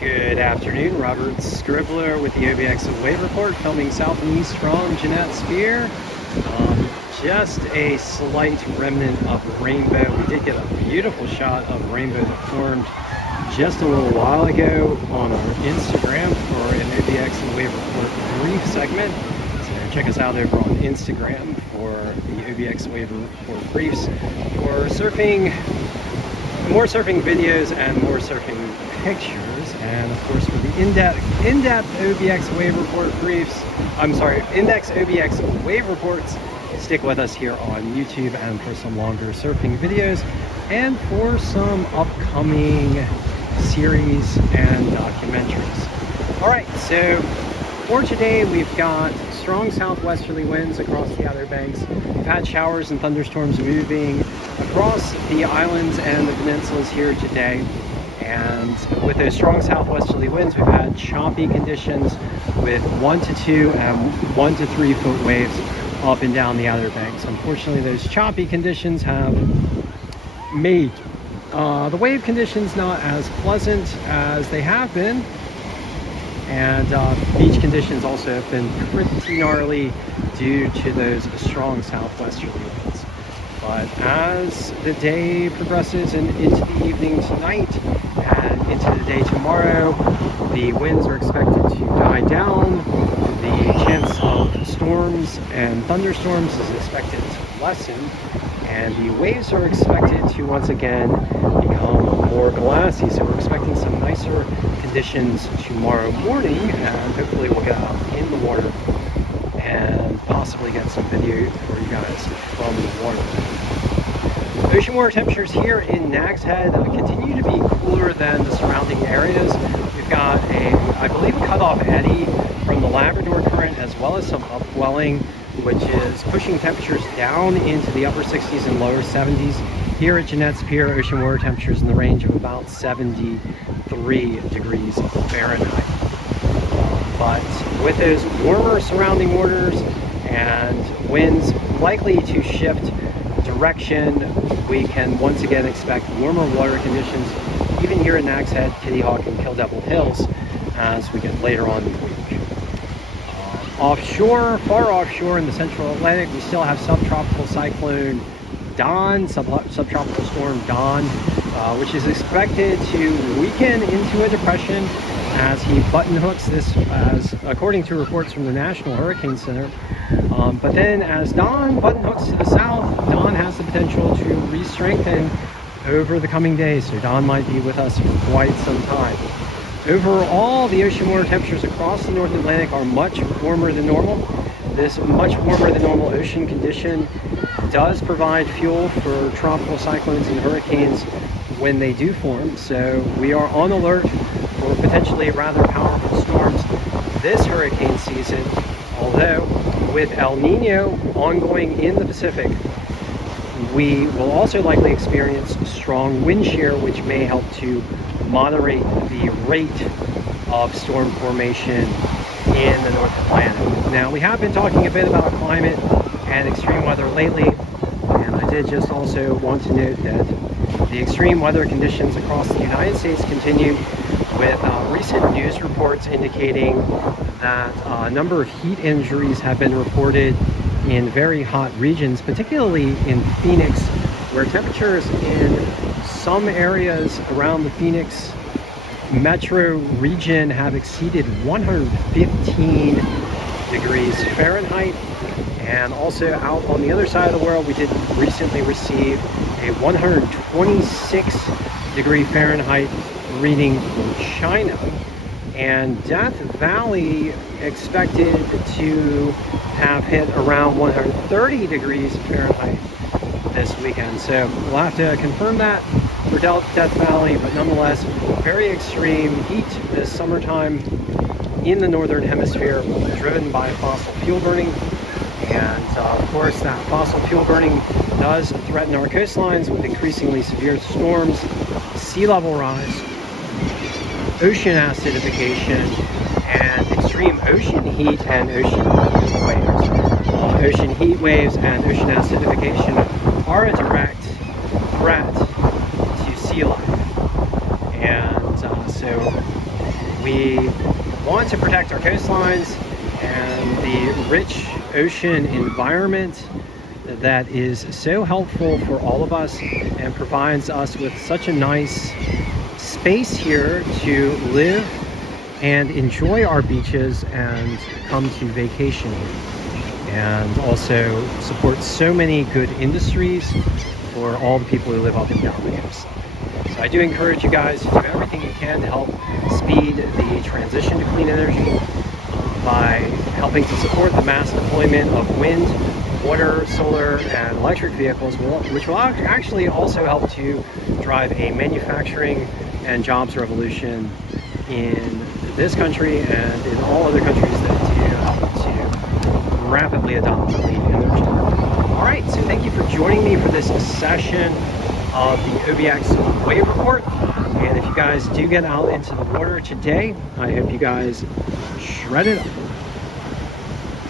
Good afternoon, Robert Scribbler with the OBX Wave Report, filming south and east from Jeanette's Pier. Just a slight remnant of rainbow. We did get a beautiful shot of rainbow that formed just a little while ago on our Instagram for an OBX Wave Report brief segment. So check us out over on Instagram for the OBX Wave Report briefs for surfing, more surfing videos and more surfing pictures, and of course for the in-depth OBX Wave Report briefs, Index OBX Wave Reports, stick with us here on YouTube and for some longer surfing videos and for some upcoming series and documentaries. All right, so for today we've got strong southwesterly winds across the Outer Banks. We've had showers and thunderstorms moving across the islands and the peninsulas here today. And with those strong southwesterly winds, we've had choppy conditions with 1 to 2 and 1 to 3 foot waves up and down the Outer Banks. Unfortunately, those choppy conditions have made the wave conditions not as pleasant as they have been. And beach conditions also have been pretty gnarly due to those strong southwesterly winds. But as the day progresses and into the evening tonight and into the day tomorrow, the winds are expected to die down. The chance of storms and thunderstorms is expected to lessen, and the waves are expected to once again become more glassy. So we're expecting some nicer conditions tomorrow morning, and hopefully we'll get out in the water and possibly get some video for you guys from the water. Ocean water temperatures here in Nags Head continue to be cooler than the surrounding areas. We've got I believe a cutoff eddy from the Labrador current, as well as some upwelling, which is pushing temperatures down into the upper 60s and lower 70s. Here at Jeanette's Pier, ocean water temperatures in the range of about 73 degrees Fahrenheit. But with those warmer surrounding waters and winds likely to shift direction, we can once again expect warmer water conditions even here at Nags Head, Kitty Hawk, and Kill Devil Hills as we get later on in the week. Offshore, far offshore in the central Atlantic, we still have subtropical cyclone Don, subtropical storm Don, which is expected to weaken into a depression as he button hooks this, as according to reports from the National Hurricane Center. But then as Don button hooks to the south, Don has the potential to re-strengthen over the coming days. So Don might be with us for quite some time. Overall, the ocean water temperatures across the North Atlantic are much warmer than normal. This much warmer than normal ocean condition does provide fuel for tropical cyclones and hurricanes when they do form. So we are on alert for potentially rather powerful storms this hurricane season, although with El Nino ongoing in the Pacific, we will also likely experience strong wind shear, which may help to moderate the rate of storm formation in the North Atlantic. Now, we have been talking a bit about climate and extreme weather lately, and I did just also want to note that the extreme weather conditions across the United States continue, with recent news reports indicating that a number of heat injuries have been reported in very hot regions, particularly in Phoenix, where temperatures in some areas around the Phoenix metro region have exceeded 115 degrees Fahrenheit. And also out on the other side of the world, we did recently receive a 126 degree Fahrenheit reading from China, and Death Valley expected to have hit around 130 degrees Fahrenheit this weekend. So we'll have to confirm that for Death Valley, but nonetheless, very extreme heat this summertime in the Northern Hemisphere, driven by fossil fuel burning. And of course, that fossil fuel burning does threaten our coastlines with increasingly severe storms, sea level rise, ocean acidification, and extreme ocean heat and ocean heat waves. Ocean heat waves and ocean acidification are a direct threat to sea life. And so We want to protect our coastlines and the rich ocean environment that is so helpful for all of us and provides us with such a nice space here to live and enjoy our beaches and come to vacation here, and also support so many good industries for all the people who live up and down the coast. So I do encourage you guys to do everything you can to help speed the transition to clean energy by helping to support the mass deployment of wind, water, solar, and electric vehicles, which will actually also help to drive a manufacturing and jobs revolution in this country and in all other countries that do help to rapidly adopt clean energy. All right, so thank you for joining me for this session of the OBX wave report. And if you guys do get out into the water today, I hope you guys shred it up.